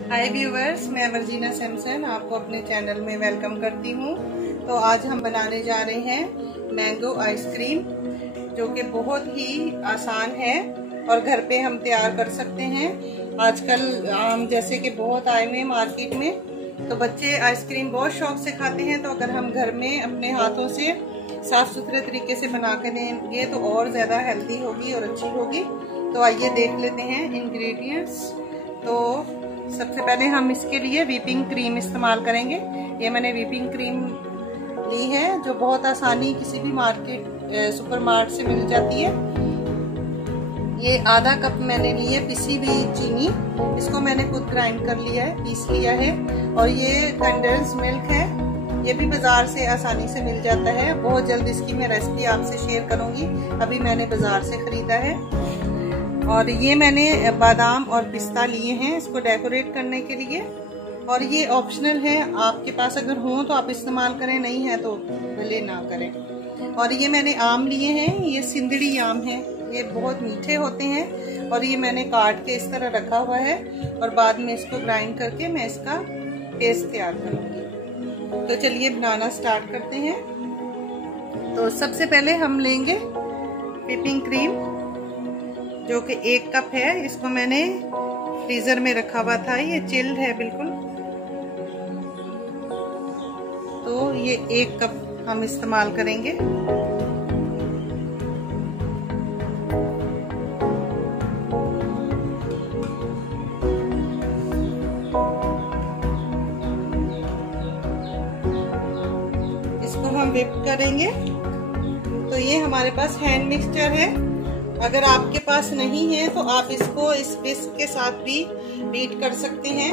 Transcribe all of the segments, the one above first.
हाय viewers, मैं Virginia Samson आपको अपने चैनल में वेलकम करती हूँ। तो आज हम बनाने जा रहे हैं मैंगो आइसक्रीम, जो कि बहुत ही आसान है और घर पे हम तैयार कर सकते हैं। आजकल आम जैसे कि बहुत आए हुए मार्केट में, तो बच्चे आइसक्रीम बहुत शौक से खाते हैं। तो अगर हम घर में अपने हाथों से साफ सुथरे तरीके से बना के देंगे तो और ज़्यादा हेल्दी होगी और अच्छी होगी। तो आइए देख लेते हैं इंग्रेडिएंट्स। तो सबसे पहले हम इसके लिए व्हिपिंग क्रीम इस्तेमाल करेंगे। ये मैंने व्हिपिंग क्रीम ली है, जो बहुत आसानी किसी भी मार्केट सुपरमार्केट से मिल जाती है। ये आधा कप मैंने ली है पिसी हुई चीनी, इसको मैंने खुद ग्राइंड कर लिया है, पीस लिया है। और ये कंडेंस मिल्क है, ये भी बाजार से आसानी से मिल जाता है। बहुत जल्द इसकी मैं रेसिपी आपसे शेयर करूंगी, अभी मैंने बाजार से खरीदा है। और ये मैंने बादाम और पिस्ता लिए हैं इसको डेकोरेट करने के लिए, और ये ऑप्शनल है, आपके पास अगर हो तो आप इस्तेमाल करें, नहीं है तो भले ना करें। और ये मैंने आम लिए हैं, ये सिंदड़ी आम है, ये बहुत मीठे होते हैं। और ये मैंने काट के इस तरह रखा हुआ है और बाद में इसको ग्राइंड करके मैं इसका पेस्ट तैयार करूंगी। तो चलिए बनाना स्टार्ट करते हैं। तो सबसे पहले हम लेंगे व्हिपिंग क्रीम, जो कि 1 कप है। इसको मैंने फ्रीजर में रखा हुआ था, ये चिल्ड है बिल्कुल। तो ये 1 कप हम इस्तेमाल करेंगे। इसको हम व्हिप करेंगे। तो ये हमारे पास हैंड मिक्सचर है, अगर आपके पास नहीं है तो आप इसको इस विस्क के साथ भी बीट कर सकते हैं।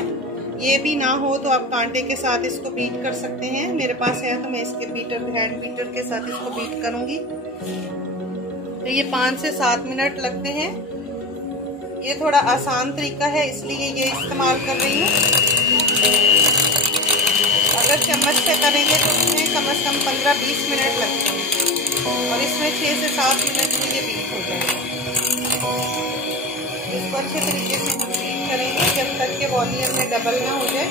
ये भी ना हो तो आप कांटे के साथ इसको बीट कर सकते हैं। मेरे पास है तो मैं इसके हैंड बीटर के साथ इसको बीट करूंगी। तो ये 5 से 7 मिनट लगते हैं। ये थोड़ा आसान तरीका है, इसलिए ये इस्तेमाल कर रही हूँ। अगर चम्मच से करेंगे तो इसमें कम से कम 15-20 मिनट लगते हैं, और इसमें 6 से 7 मिनट में ये बीट हो जाएगा। इसको अच्छे तरीके से हम बीट करेंगे जब तक के वॉल्यूम में डबल ना हो जाए।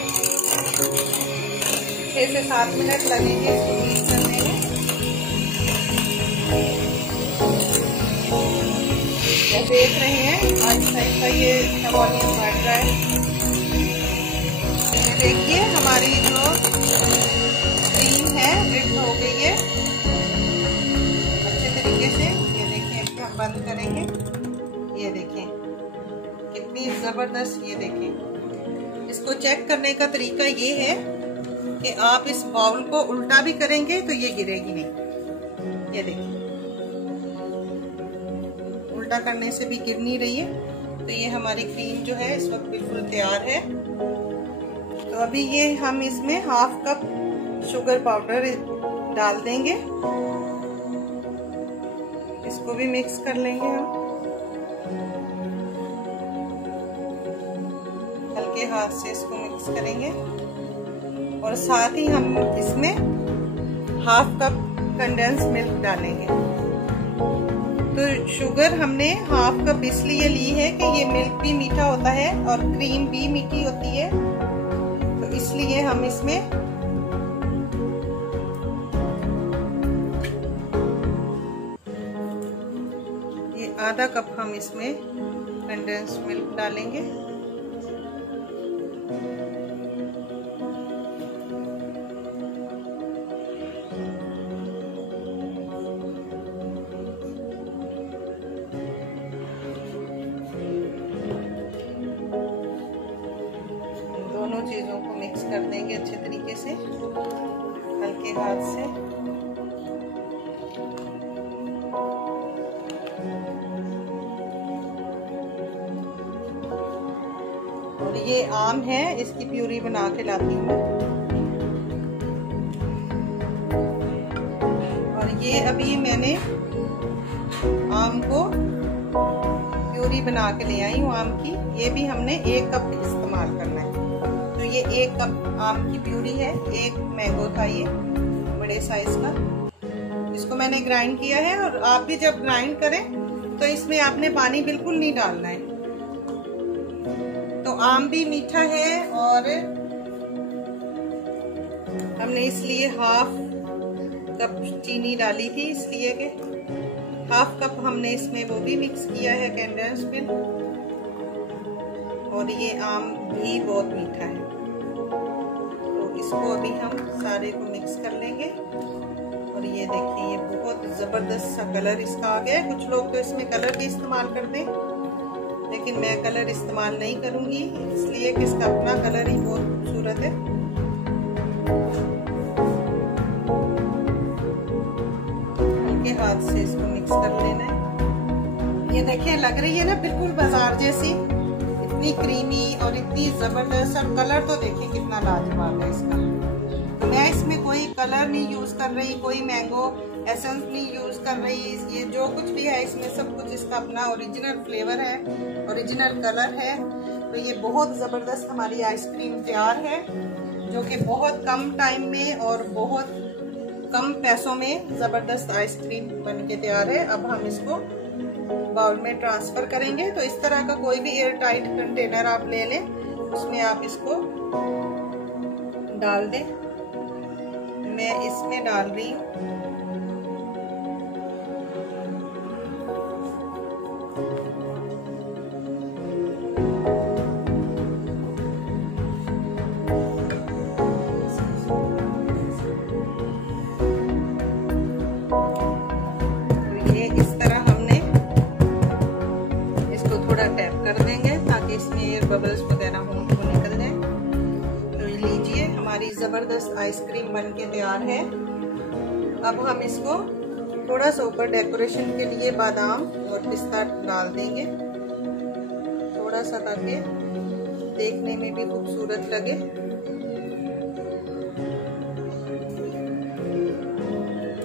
6 से 7 मिनट लगेंगे इसको बीट करने में। आप देख रहे हैं आज साइड का ये वॉल्यूम बढ़ रहा है। देखिए हमारी जो क्रीम है ब्रिक हो गई है अच्छे तरीके से। ये देखें, इसको हम बंद करेंगे। ये देखें कितनी जबरदस्त, ये देखें। इसको चेक करने का तरीका ये है कि आप इस बाउल को उल्टा भी करेंगे तो ये गिरेगी नहीं। ये देखिए, उल्टा करने से भी गिर नहीं रही है। तो ये हमारी क्रीम जो है इस वक्त बिल्कुल तैयार है। तो अभी ये हम इसमें 1/2 कप शुगर पाउडर डाल देंगे। इसको भी मिक्स कर लेंगे हम हल्के हाथ से, इसको मिक्स करेंगे। और साथ ही हम इसमें 1/2 कप कंडेंस मिल्क डालेंगे। तो शुगर हमने 1/2 कप इसलिए ली है कि ये मिल्क भी मीठा होता है और क्रीम भी मीठी होती है, तो इसलिए हम इसमें ये 1/2 कप हम इसमें कंडेंस मिल्क डालेंगे। दोनों चीजों को मिक्स कर देंगे अच्छे तरीके से हल्के हाथ से। और ये आम है, इसकी प्यूरी बना के लाती हूँ। और ये अभी मैंने आम को प्यूरी बना के ले आई हूँ आम की। ये भी हमने 1 कप इस्तेमाल करना है। तो ये 1 कप आम की प्यूरी है, 1 मैंगो था ये बड़े साइज का। इसको मैंने ग्राइंड किया है। और आप भी जब ग्राइंड करें तो इसमें आपने पानी बिल्कुल नहीं डालना है। तो आम भी मीठा है और हमने इसलिए हाफ कप चीनी डाली थी, इसलिए कि हाफ कप हमने इसमें वो भी मिक्स किया है कंडेंस्ड मिल्क। और ये आम भी बहुत मीठा है, तो इसको अभी हम सारे को मिक्स कर लेंगे। और ये देखिए ये बहुत ज़बरदस्त सा कलर इसका आ गया है। कुछ लोग तो इसमें कलर भी इस्तेमाल करते हैं, लेकिन मैं कलर इस्तेमाल नहीं करूँगी, इसलिए कि इसका अपना कलर ही बहुत खूबसूरत है। हल्के हाथ से इसको मिक्स कर लेना है। ये देखिए लग रही है ना बिल्कुल बाजार जैसी, इतनी क्रीमी और इतनी ज़बरदस्त। और कलर तो देखिए कितना लाजवाब है इसका। तो मैं इसमें कोई कलर नहीं यूज़ कर रही, कोई मैंगो एसेंस नहीं यूज़ कर रही। ये जो कुछ भी है इसमें सब कुछ इसका अपना ओरिजिनल फ्लेवर है, ओरिजिनल कलर है। तो ये बहुत ज़बरदस्त हमारी आइसक्रीम तैयार है, जो कि बहुत कम टाइम में और बहुत कम पैसों में ज़बरदस्त आइसक्रीम बन के तैयार है। अब हम इसको बाउल में ट्रांसफ़र करेंगे। तो इस तरह का कोई भी एयर टाइट कंटेनर आप ले लें, उसमें आप इसको डाल दें। मैं इसमें डाल रही हूँ बबल्स वगैरह हो वो निकल जाए। तो लीजिए हमारी ज़बरदस्त आइसक्रीम बन के तैयार है। अब हम इसको थोड़ा सा ऊपर डेकोरेशन के लिए बादाम और पिस्ता डाल देंगे, थोड़ा सा, ताकि देखने में भी खूबसूरत लगे।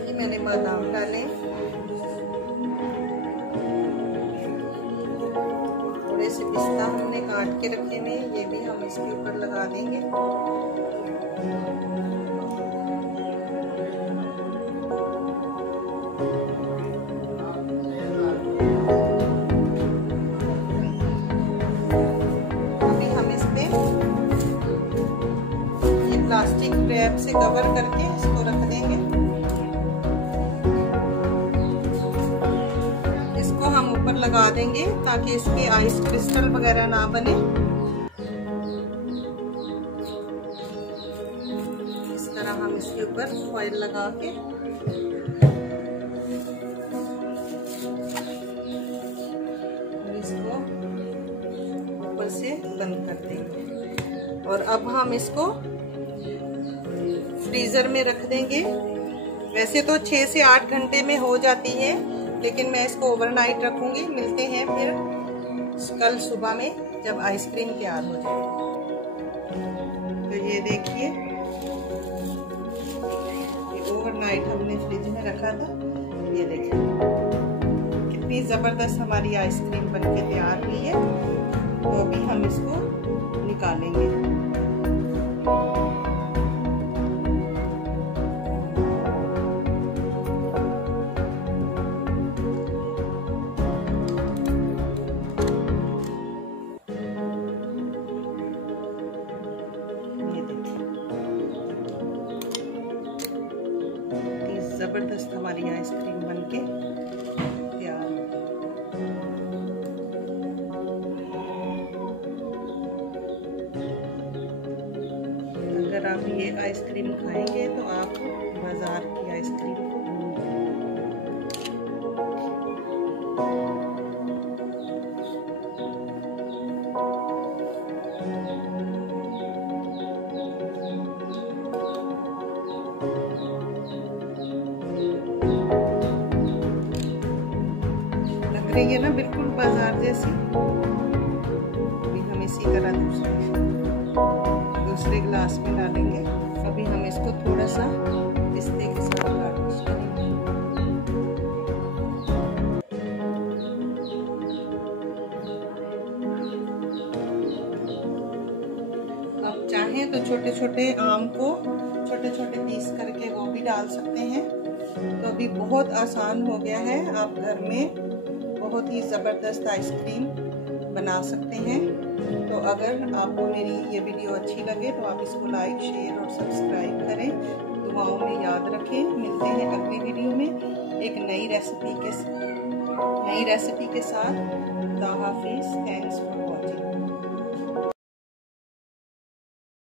ये मैंने बादाम डाले, थोड़े से पिस्ता हमने काट के रखे हुए, ये भी हम इसके ऊपर लगा देंगे। अभी हम इस पे ये प्लास्टिक रैप से कवर करके इसको रख देंगे। हम ऊपर लगा देंगे ताकि इसकी आइस क्रिस्टल वगैरह ना बने। इस तरह हम इसके ऊपर फॉइल लगा के इसको ऊपर से बंद कर देंगे। और अब हम इसको फ्रीजर में रख देंगे। वैसे तो 6 से 8 घंटे में हो जाती है, लेकिन मैं इसको ओवरनाइट रखूंगी। मिलते हैं फिर कल सुबह में जब आइसक्रीम तैयार हो जाए। तो ये देखिए ये ओवरनाइट हमने फ्रिज में रखा था। ये देखिए कितनी ज़बरदस्त हमारी आइसक्रीम बनके तैयार हुई है। तो अभी हम इसको निकालेंगे। ज़बरदस्त हमारी आइसक्रीम बनके तैयार है। अगर आप ये आइसक्रीम खाएंगे तो आप बाजार की आइसक्रीम को भूल रही है ना बिल्कुल बाजार जैसी। अभी हम इसी तरह दूसरे गिलास में डालेंगे। अभी हम इसको थोड़ा सा पिस्ते के साथ गार्निश करेंगे। आप चाहें तो छोटे छोटे आम को छोटे छोटे पीस करके वो भी डाल सकते हैं। तो अभी बहुत आसान हो गया है। आप घर में बहुत ही ज़बरदस्त आइसक्रीम बना सकते हैं। तो अगर आपको मेरी ये वीडियो अच्छी लगे तो आप इसको लाइक, शेयर और सब्सक्राइब करें। दुआओं में याद रखें। मिलते हैं अगली वीडियो में एक नई रेसिपी के साथ। खुदा हाफिज़। Thanks for watching.